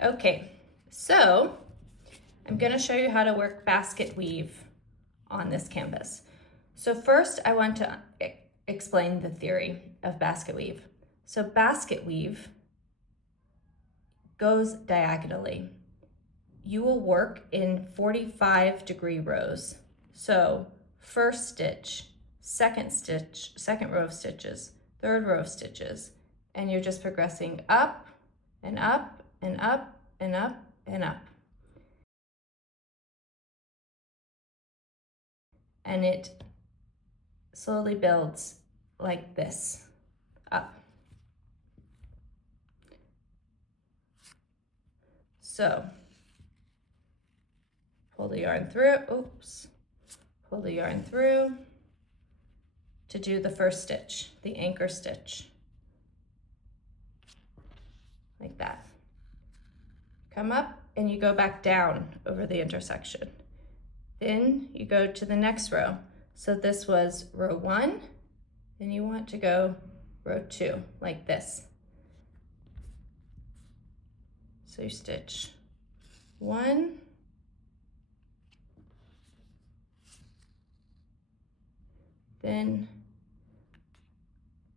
Okay, so I'm going to show you how to work basket weave on this canvas. So first I want to explain the theory of basket weave. So basket weave goes diagonally. You will work in 45-degree rows. So first stitch, second row of stitches, third row of stitches, and you're just progressing up and up and up and up and up. And it slowly builds like this, up. So pull the yarn through, pull the yarn through to do the first stitch, the anchor stitch, like that. Come up and you go back down over the intersection. Then you go to the next row. So this was row 1, and you want to go row 2, like this. So you stitch 1, then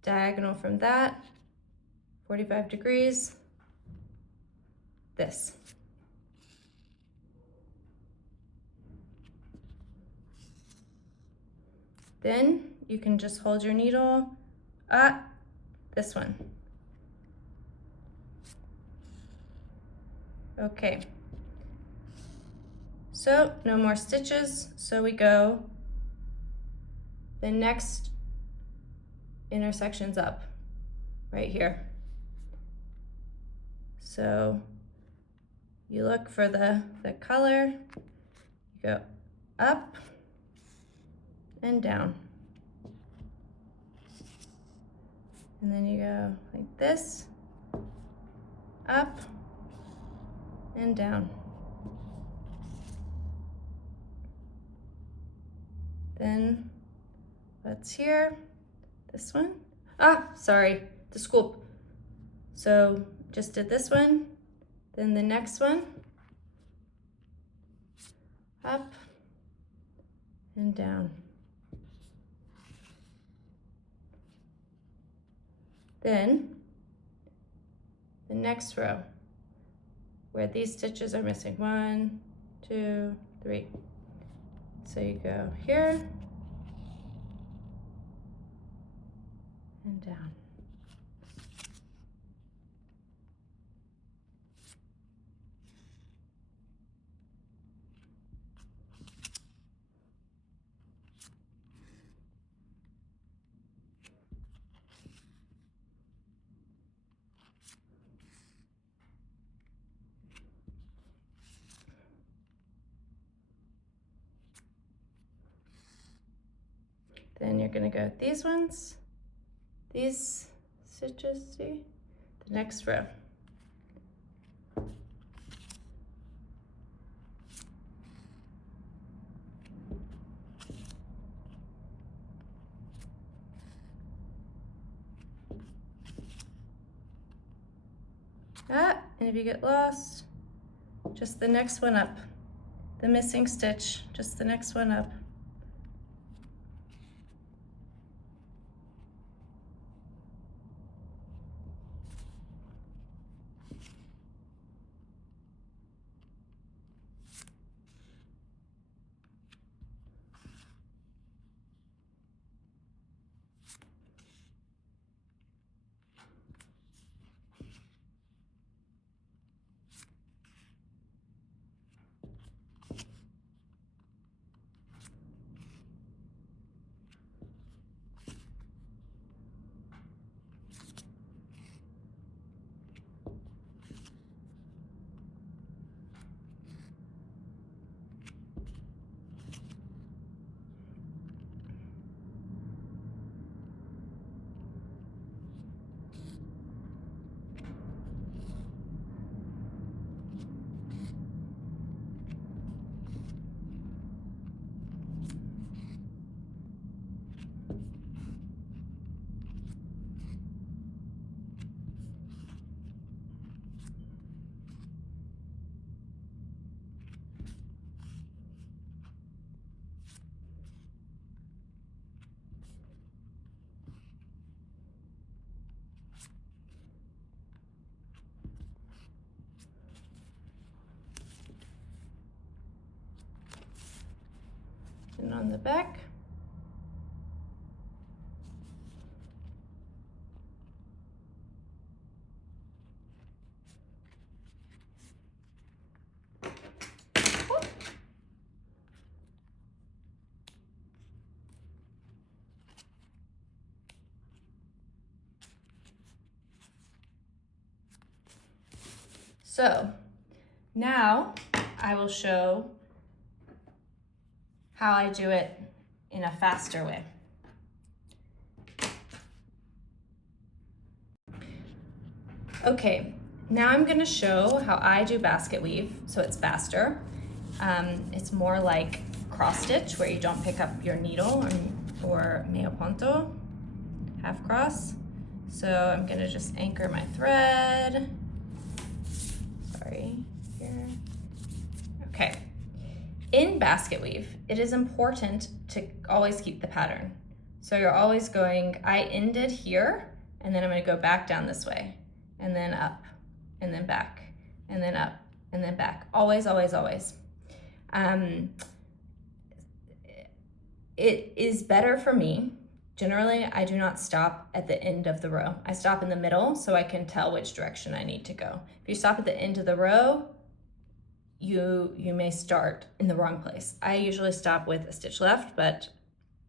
diagonal from that, 45 degrees, this. Then you can just hold your needle up, this one. Okay. So no more stitches, so we go the next intersection's up, right here. So you look for the color, you go up and down. And then you go like this, up and down. Then what's here? This one? Sorry, the scoop. So just did this one, then the next one, up and down. Then the next row, where these stitches are missing, 1, 2, 3. So you go here and down. Then you're gonna go these ones, these stitches, see? The next row. And if you get lost, just the next one up. The missing stitch, just the next one up. and on the back. So now I will show how I do it in a faster way. Okay, now I'm gonna show how I do basket weave, so it's faster. It's more like cross stitch where you don't pick up your needle or medio punto, half cross. So I'm gonna just anchor my thread. Sorry, here. Okay. In basket weave, it is important to always keep the pattern. So you're always going, I ended here, and then I'm gonna go back down this way, and then up, and then back, and then up, and then back. Always, always, always. It is better for me. Generally, I do not stop at the end of the row. I stop in the middle so I can tell which direction I need to go. If you stop at the end of the row, you may start in the wrong place. I usually stop with a stitch left, but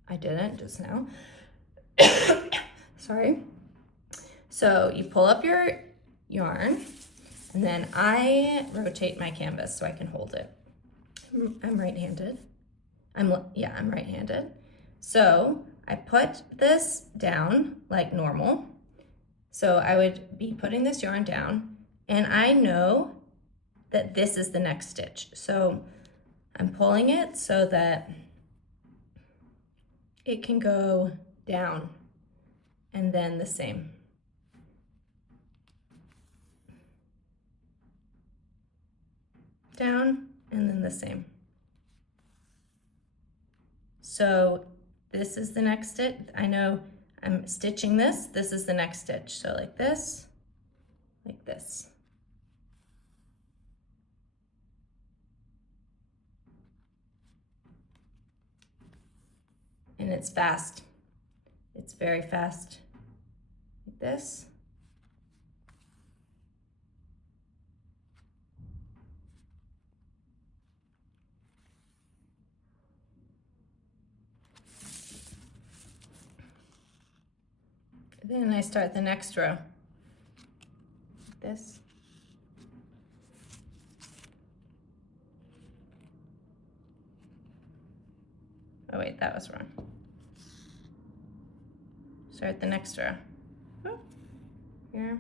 I didn't just now. Sorry. So you pull up your yarn, and then I rotate my canvas so I can hold it. I'm right-handed. I'm right-handed. So I put this down like normal. So I would be putting this yarn down, and I know that this is the next stitch. So I'm pulling it so that it can go down and then the same. Down and then the same. So this is the next stitch. I know I'm stitching this. This is the next stitch. So like this, like this. And it's fast. It's very fast. Like this. Then I start the next row. Like this. Oh wait, that was wrong. Start the next row. Oh, here.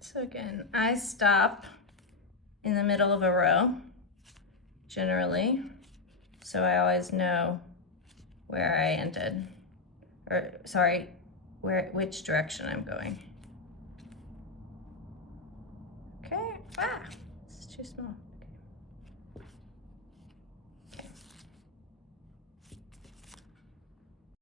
So again, I stop in the middle of a row, generally, so I always know where I ended, or sorry, which direction I'm going. Okay, it's too small.